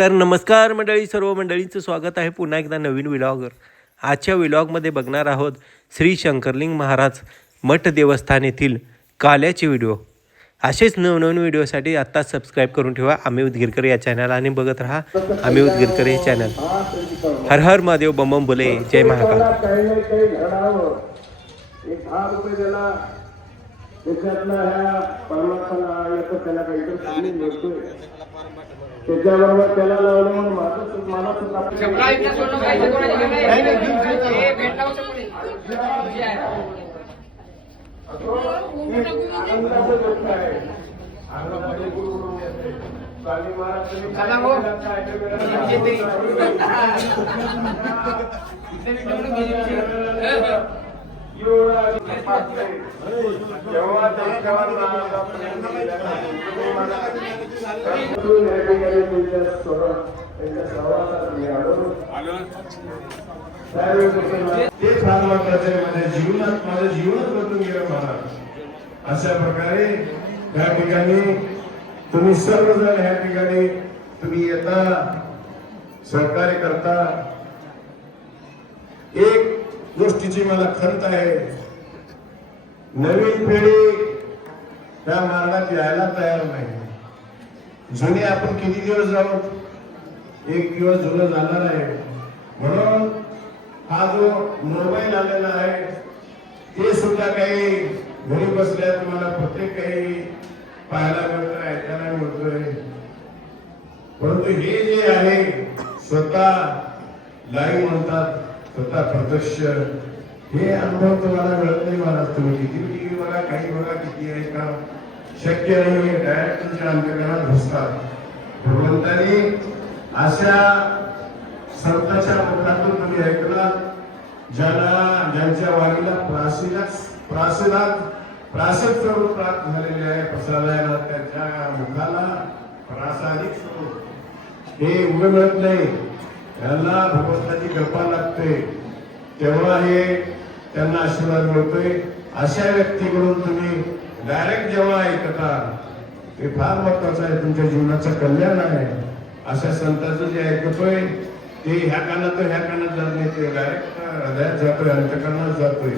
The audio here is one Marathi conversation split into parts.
तर नमस्कार मंडळी, सर्व मंडळींचं स्वागत आहे पुन्हा एकदा नवीन व्लॉगवर. आजच्या व्लॉगमध्ये बघणार आहोत श्री शंकरलिंग महाराज मठ देवस्थान येथील काल्याचे व्हिडिओ. असेच नवनवीन व्हिडिओसाठी आत्ता सबस्क्राईब करून ठेवा आम्ही उदगीरकर या चॅनल आणि बघत राहा आम्ही उदगीरकर हे चॅनल. हर हर महादेव, बम बम बोले, जय महाकाल. त्याच्याबरोबर त्याला लावलं म्हणून मला ते फार महत्वाचं आहे. माझ्या जीवनात बदलून गेलं महाराज. अशा प्रकारे या ठिकाणी तुम्ही सर्वजण या ठिकाणी तुम्ही येता, सहकार्य करता. एक गोष्टीची मला खंत आहे, नवीन पिढी त्या मार्गात यायला तयार नाही. जुने आपण किती दिवस जाऊ, एक दिवस जुनं जाणार आहे. म्हणून हा जो मोबाईल आलेला आहे ते सुद्धा काही घरी बसल्या तुम्हाला प्रत्येक काही पाहायला मिळतोय, ऐकायला मिळतोय. परंतु हे जे आहे स्वतः लाईव्ह म्हणतात, स्वतः प्रत्यक्ष हे अनुभव तुम्हाला मिळत नाही महाराज. तुम्ही किती टीव्ही बघा, काही बघा, किती आहे का शक्य नाही. डायरेक्ट तुमच्या अंतर्गतात घुसतात. भगवंतांनी अशा संतांच्या मुखातून तुम्ही ऐकलात, ज्यांच्या वाणीला प्रासिक स्वरूप प्राप्त झालेले आहे. प्रसादाला त्यांच्या मुखाला प्रासादिक स्वरूप हे उभे मिळत नाही. यांना भगवंताची कृपा लागते तेव्हा हे त्यांना आशीर्वाद मिळतोय. अशा व्यक्तीकडून तुम्ही डायरेक्ट जेव्हा ऐकता ते फार महत्वाचं आहे. तुमच्या जीवनाचं कल्याण आहे. अशा संतांचं जे ऐकतोय ते ह्या कानात जात नाही, ते डायरेक्ट हृदयात जातोय, अंतःकरणात जातोय,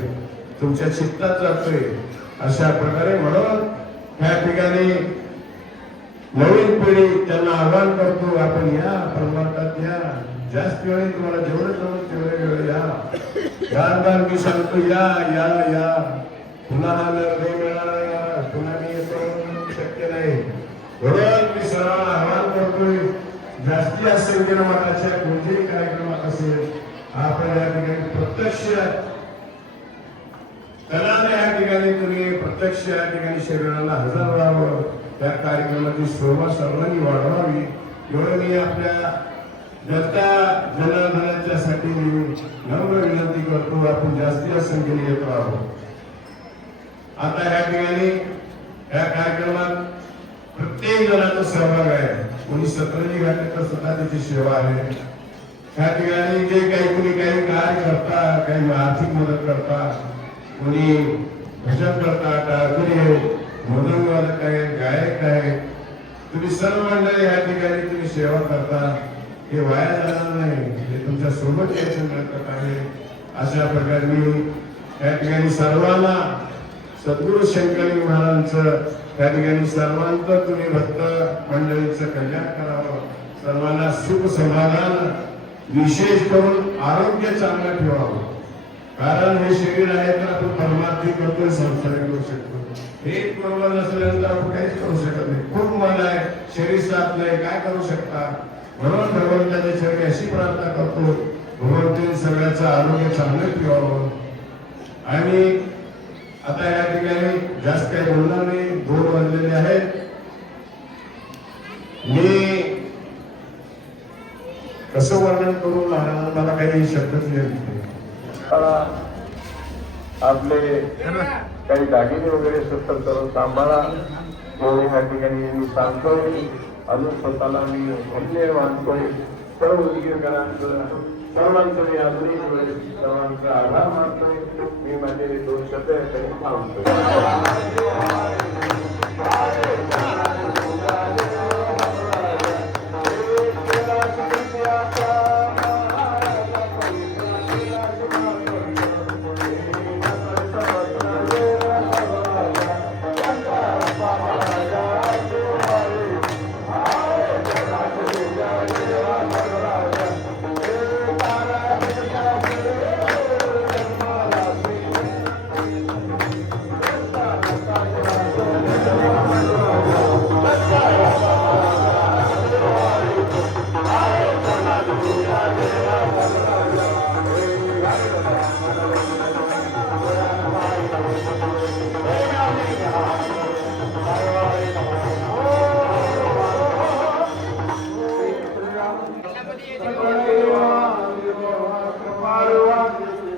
तुमच्या चित्तात जातोय. अशा प्रकारे म्हणून ह्या ठिकाणी नवीन पिढी त्यांना आवाहन करतो, आपण या परमार्थात या. जास्त वेळ तुम्हाला जेवढं जमलं तेवढे वेळ या. मी सांगतो या या या. पुन्हा हा निर्णय मिळाला, पुन्हा मी येतो शक्य नाही. म्हणून मी सर्वांना आवाहन करतोय, जास्ती असेल की मठाच्या कोणत्याही कार्यक्रमात असेल आपण या ठिकाणी प्रत्यक्ष कलाने या ठिकाणी तुम्ही प्रत्यक्ष या ठिकाणी शरीराला हजर राहावं. त्या कार्यक्रमाची शोभा सर्वांनी वाढवावी एवढं मी आपल्या दत्ता जनार्दनाच्या साठी नम्र विनंती करतो. आपण जास्तीत संख्येने येत आहोत. आता या ठिकाणी या कार्यक्रमात प्रत्येक जणांचा सहभाग आहे. कोणी सतरंजी घातली तर सुद्धा त्याची सेवा आहे. त्या ठिकाणी जे काही कार्य करता, काही आर्थिक मदत करता, कोणी भजन करता, टाळकरी आहे, मृदंगवादक आहे, गायक आहे, तुम्ही सर्व मंडळी या ठिकाणी तुम्ही सेवा करता. हे वाया जाणार नाही, हे तुमच्या सोबत यायचं नाटक आहे. अशा प्रकारे मी या ठिकाणी सर्वांना सद्गुरू शंकरलिंग महाराजांचं त्या ठिकाणी सर्वांचं तुम्ही भक्त मंडळीचं कल्याण करावं. सर्वांना सुख समाधान, विशेष करून आरोग्य चांगलं ठेवावं. कारण हे शरीर आहे तर आपण परमार्थी करतोय, संसार करू शकतो. हे बरोबर नसल्यानंतर आपण काहीच करू शकत नाही. खूप मन आहे, शरीर साथ नाही, काय करू शकता. म्हणून भगवंताच्या चरणी अशी प्रार्थना करतो, भगवंतांनी सगळ्याचं आरोग्य चांगलं ठेवावं. आणि आता या ठिकाणी जास्त काही बोलणार नाही, 2 वाजलेले आहेत. मी कसं वर्णन करू महाराज, मला काही शब्दच नाही. आपले काही दागिने वगैरे स्वतः करून सांभाळा एवढे या ठिकाणी मी सांगतोय. अजून स्वतःला मी धन्य मानतोय. सर्व उदगीरकरांचं, सर्वांचं यादरी सर्वांचा आभार मानतोय. मी माझे 2 शब्द सांगतोय.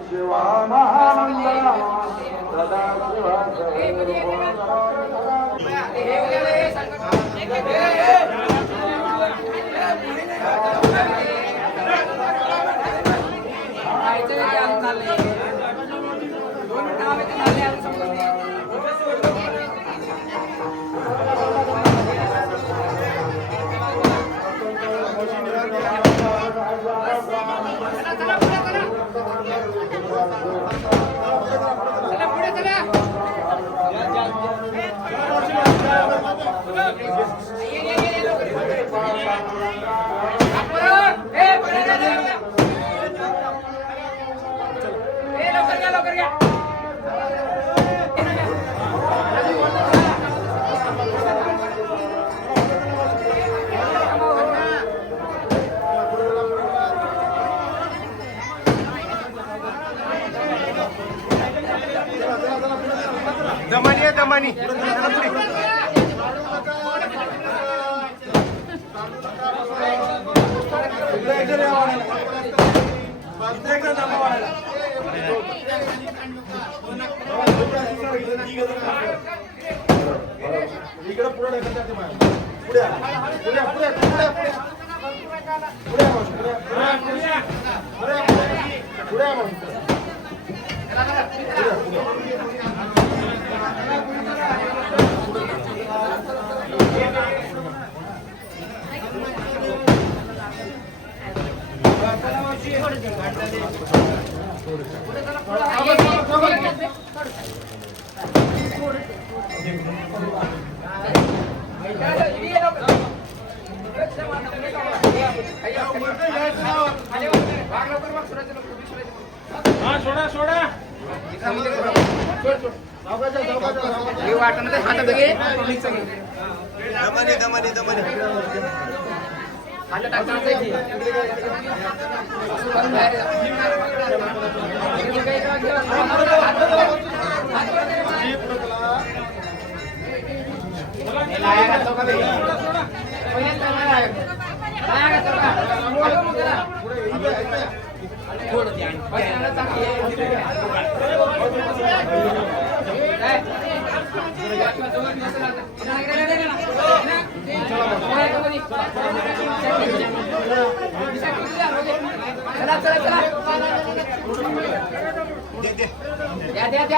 शिवा महानंदा सदा शिवा दमानी आहे दमानी इकडे पुढे पुढे पुढे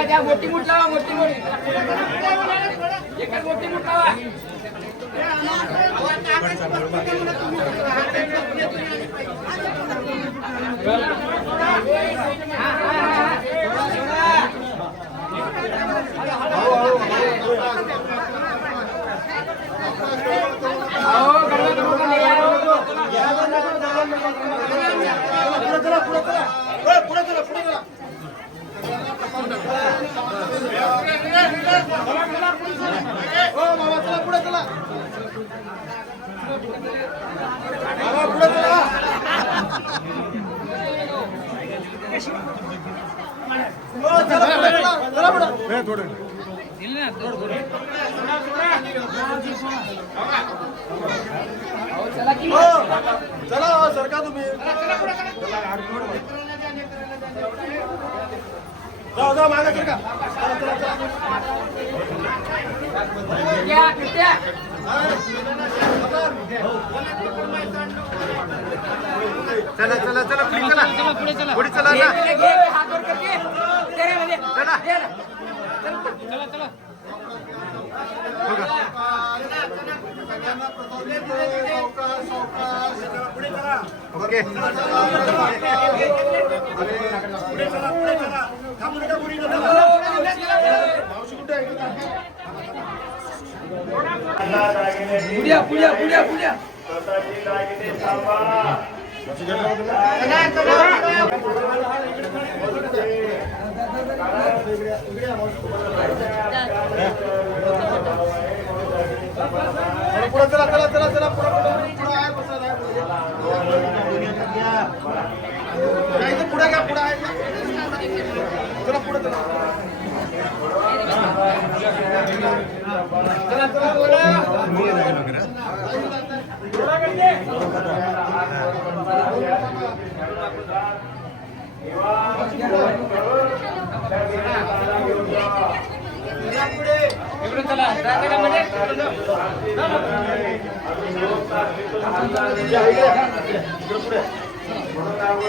द्या मोठी मूठ लावा मोठी मूठ एकच मोठी मूठ लावा चला सरका तुम्ही जाऊ जाऊ मागे सरका चला चला चला पुढे चला पुढे चला ना हात वर करके तेरे मध्ये चला चला चला ओके पुढ्या पुढ्या पुढ्या पुढ्या स्वतःची दागिने थांबा पुढे चला चला चला चला पुढे पुढे का पुढे आहे चला पुढे चला चला चला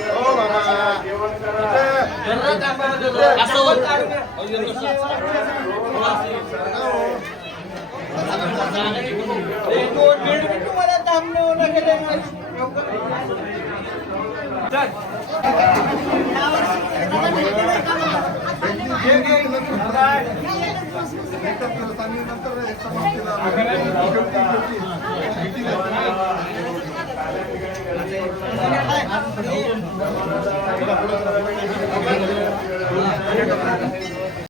हो बाबा. नंतर